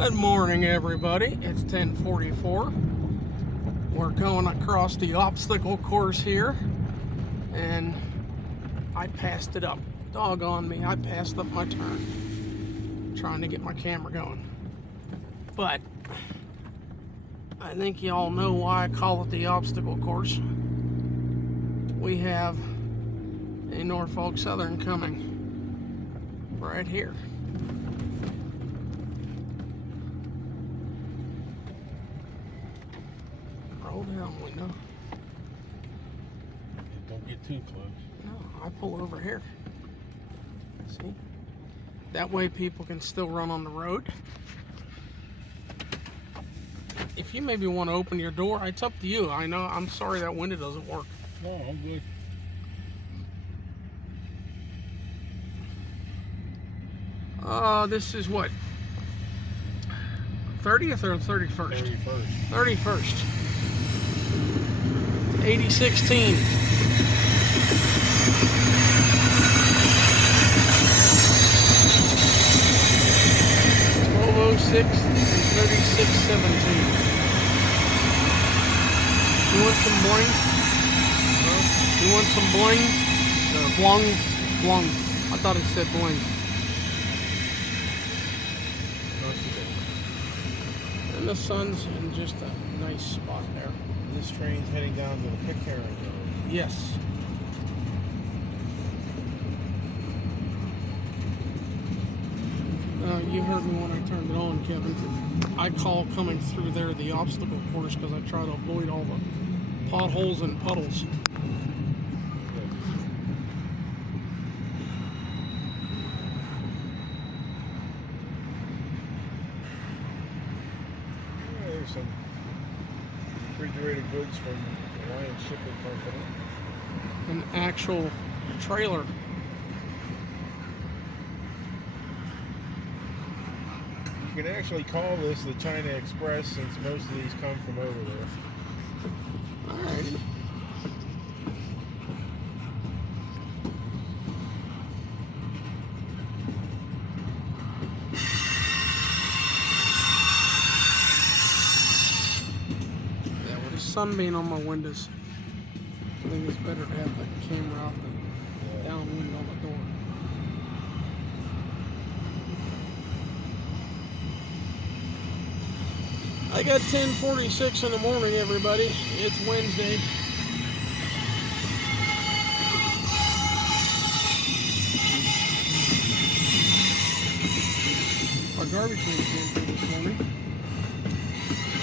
Good morning, everybody. It's 10:44. We're going across the obstacle course here, and I passed it up. Doggone me, I passed up my turn trying to get my camera going. But I think you all know why I call it the obstacle course. We have a Norfolk Southern coming right here. Roll down window. Don't get too close. No, I pull over here. See? That way people can still run on the road. If you maybe want to open your door, it's up to you. I know, I'm sorry that window doesn't work. No, I'm good. This is what? 30th or 31st? 31st. 8016. 1206 and 3617. You want some bling? Huh? You want some bling? No. Blung. I thought it said bling. And the sun's in just a nice spot there. This train's heading down to the Pitcairn Road. Yes. You heard me when I turned it on, Kevin. I call coming through there the obstacle course because I try to avoid all the potholes and puddles. There's some refrigerated goods from Lion Shipping Company. An actual trailer. You can actually call this the China Express since most of these come from over there. Alright. Yeah, with the sun being on my windows, I think it's better to have the camera out than downwind on the door. I got 10:46 in the morning, everybody. It's Wednesday. Our garbage man came through this morning.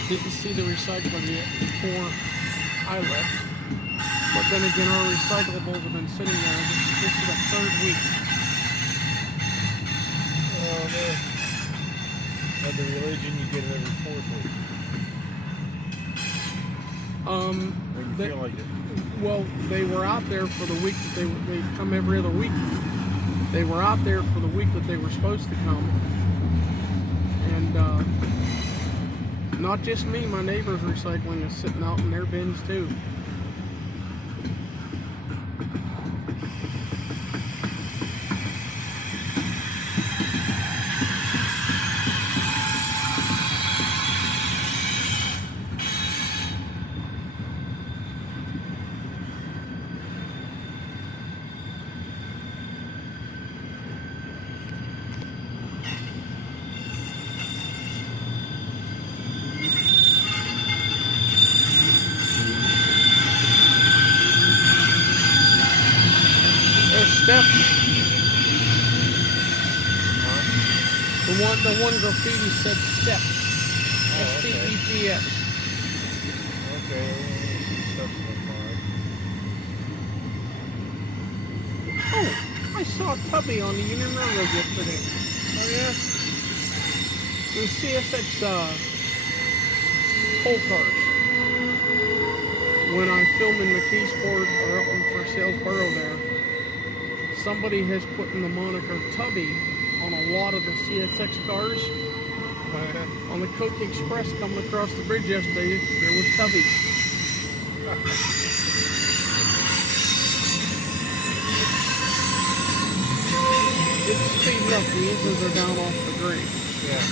Didn't see the recycler yet before I left. But then again, our recyclables have been sitting there. This is the third week. Oh, no. At the religion, you get it every fourth week. When you feel like it. Well, they were out there for the week that they come every other week. They were out there for the week that they were supposed to come. And not just me, my neighbor's recycling is sitting out in their bins too. Steph, the one graffiti said steps. S-T-E-P-S. Okay, stuff Oh, I saw Tubby on the Union Railroad yesterday. Oh yeah? The CSX coal cars. When I filmed in McKeesport or up in for Salesboro there, somebody has put in the moniker Tubby on a lot of the CSX cars. On the Coke Express coming across the bridge yesterday, there was Tubby. It's speeding up. The engines are down off the grade. Yeah.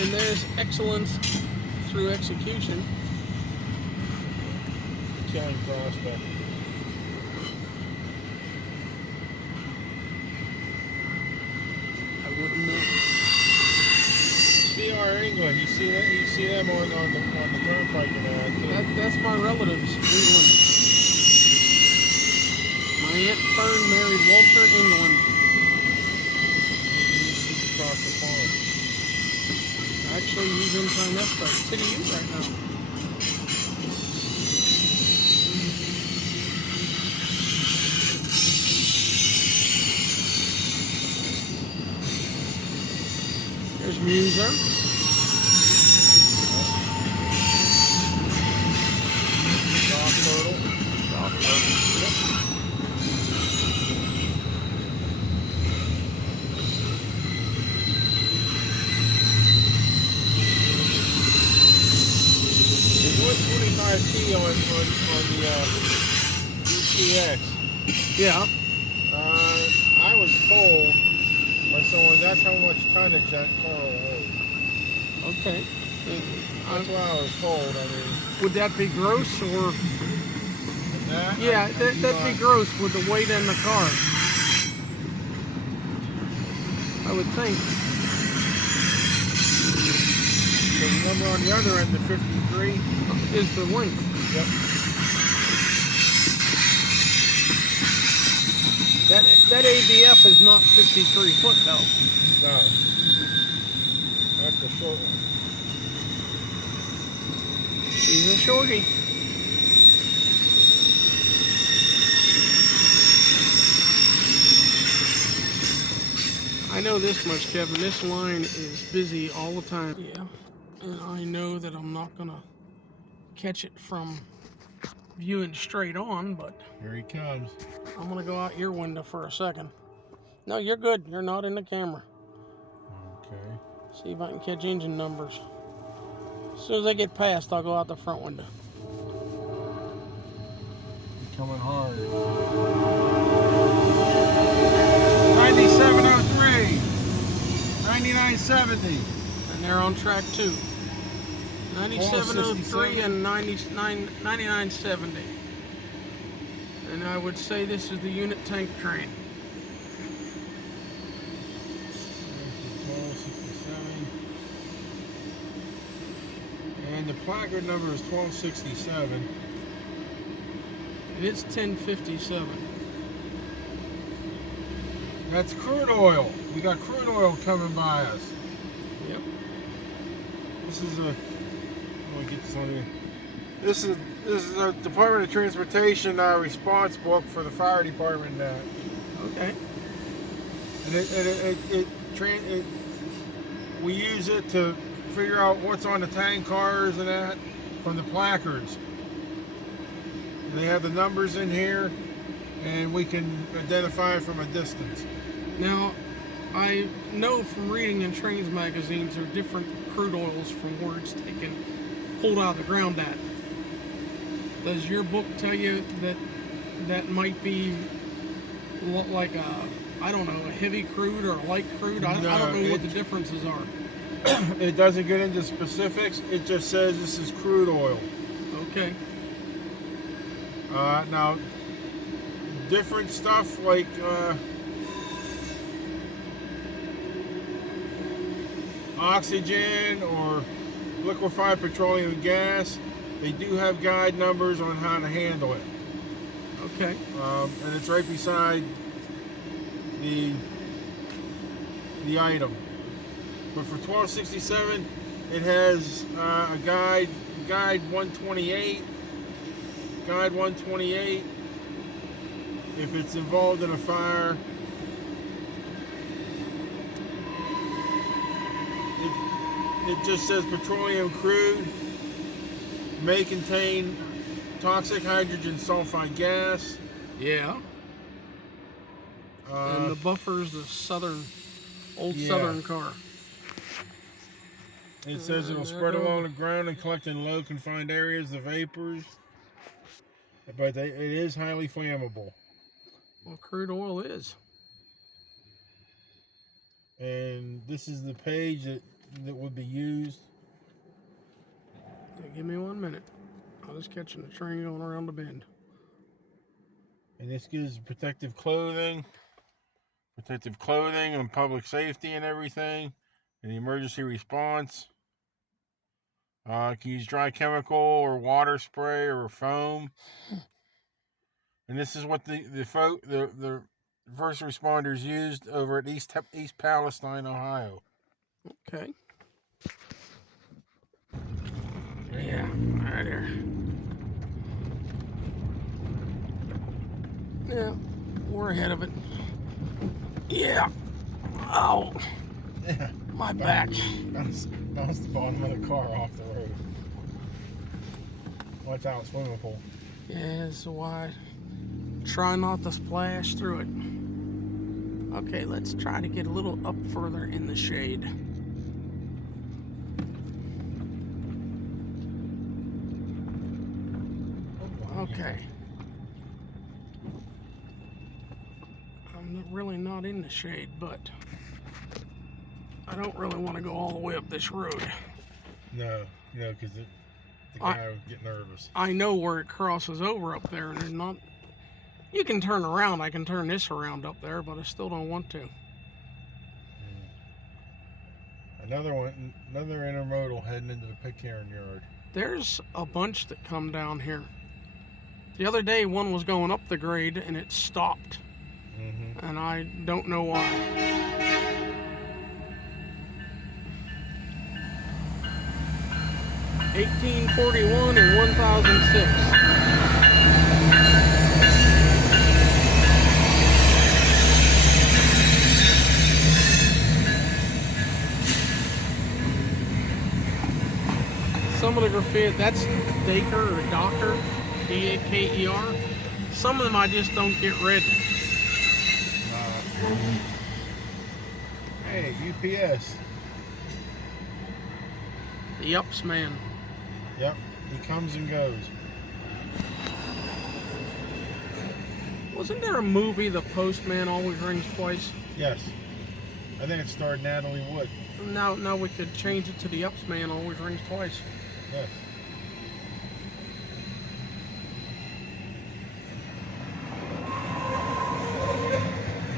And there's excellence through execution. Killing prospect. I wouldn't know. CR England, you see that? You see them on the turnpike and all that too. That's my relatives, England. My Aunt Fern married Walter England. He's across the farm. Actually, he's in Tinesco, City U right now. There's Muser. Dock turtle. Dock turtle. Yep. There's 125T on the UCX. Yeah. I was told by someone that's how much tonnage that car will hold. Okay. That's what I was told. I mean, Would that be gross or? that. Yeah, that'd be gross with the weight in the car. I would think. The number on the other end, the 53. Is the length. Yep. That ABF is not 53 foot though. No. That's the short one. He's a shorty. I know this much, Kevin. This line is busy all the time. Yeah. And I know that I'm not gonna catch it from viewing straight on, but Here he comes. I'm gonna go out your window for a second. No, you're good. You're not in the camera. Okay. See if I can catch engine numbers. As soon as I get past, I'll go out the front window. Coming hard. 9703, 9970. And they're on track too. 9703 and 9970. And I would say this is the unit tank train. 1267. And the placard number is 1267. And it's 1057. That's crude oil. We got crude oil coming by us. Yep. This is a. Let me get this on here. This is a Department of Transportation response book for the fire department. Okay. And we use it to figure out what's on the tank cars and that from the placards. They have the numbers in here, and we can identify from a distance. Now, I know from reading in Trains magazines there are different crude oils from where it's taken, pulled out of the ground at. Does your book tell you that that might be like a, I don't know, a heavy crude or a light crude? I don't know what the differences are. It doesn't get into specifics. It just says this is crude oil. Okay. Now, different stuff like oxygen or liquefied petroleum gas, they do have guide numbers on how to handle it. Okay. And it's right beside the item. But for 1267, it has a guide 128. Guide 128. If it's involved in a fire, it just says petroleum crude may contain toxic hydrogen sulfide gas. Yeah. And the buffer's the old Southern car. It says it'll spread along the ground and collect in low confined areas the vapors, but it is highly flammable. Well, crude oil is. And this is the page that that would be used. Give me 1 minute. I was catching the train going around the bend. And this gives protective clothing and public safety and everything, and the emergency response. Can use dry chemical or water spray or foam. And this is what the first responders used over at East Palestine, Ohio. Okay. Yeah, right there. Yeah, we're ahead of it. Yeah. Oh. Yeah. My back. Bounced the bottom of the car off the road. Watch out, swimming pool. Yeah, so why? Try not to splash through it. Okay, let's try to get a little up further in the shade. Okay. I'm really not in the shade, but I don't really want to go all the way up this road. No, because the guy would get nervous. I know where it crosses over up there, and there's not. You can turn around. I can turn this around up there, but I still don't want to. Another intermodal heading into the Pitcairn yard. There's a bunch that come down here. The other day, one was going up the grade, and it stopped. Mm-hmm. And I don't know why. $18.41 and 1006. Some of the graffiti, that's Daker or Docker, D-A-K-E-R. Some of them I just don't get read. Hey, UPS. The Ups man. Yep, he comes and goes. Wasn't there a movie, The Postman Always Rings Twice? Yes. I think it starred Natalie Wood. Now we could change it to The Ups man always rings twice. Yes.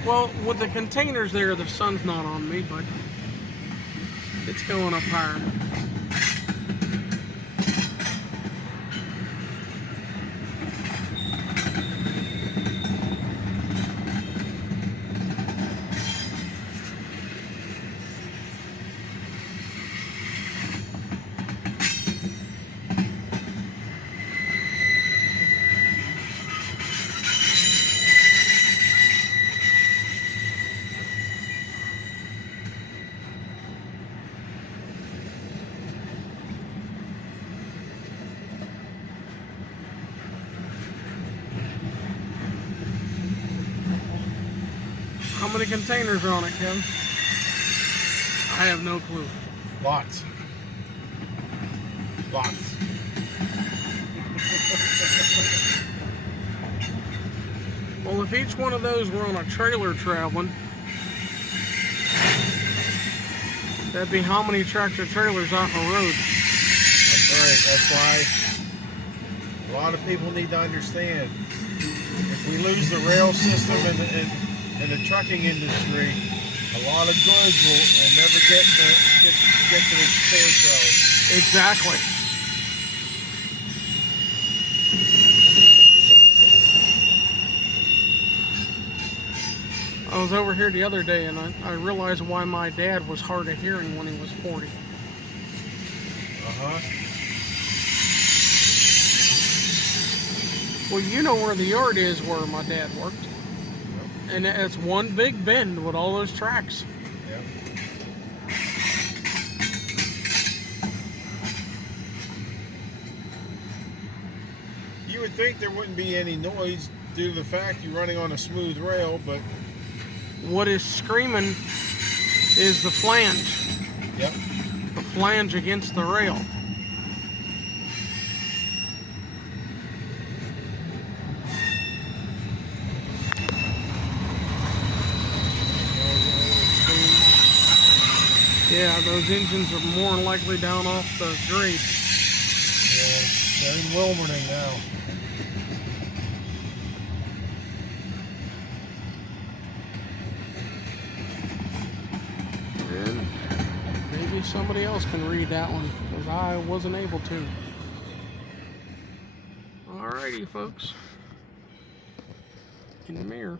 Well, with the containers there, the sun's not on me, but it's going up higher. How many containers are on it, Kevin? I have no clue. Lots. Well, if each one of those were on a trailer traveling, that'd be how many tractor trailers out on the road? That's right. That's why a lot of people need to understand. If we lose the rail system and the trucking industry, a lot of goods will never get to the store shelves. Exactly. I was over here the other day, and I realized why my dad was hard of hearing when he was 40. Well, you know where the yard is where my dad worked. Yep. And it's one big bend with all those tracks. Yep. You would think there wouldn't be any noise due to the fact you're running on a smooth rail, but what is screaming is the flange. Yep. The flange against the rail. Yeah, those engines are more than likely down off the grade. Yeah, they're in Wilmerding now. And maybe somebody else can read that one, because I wasn't able to. Alrighty, folks. In the mirror.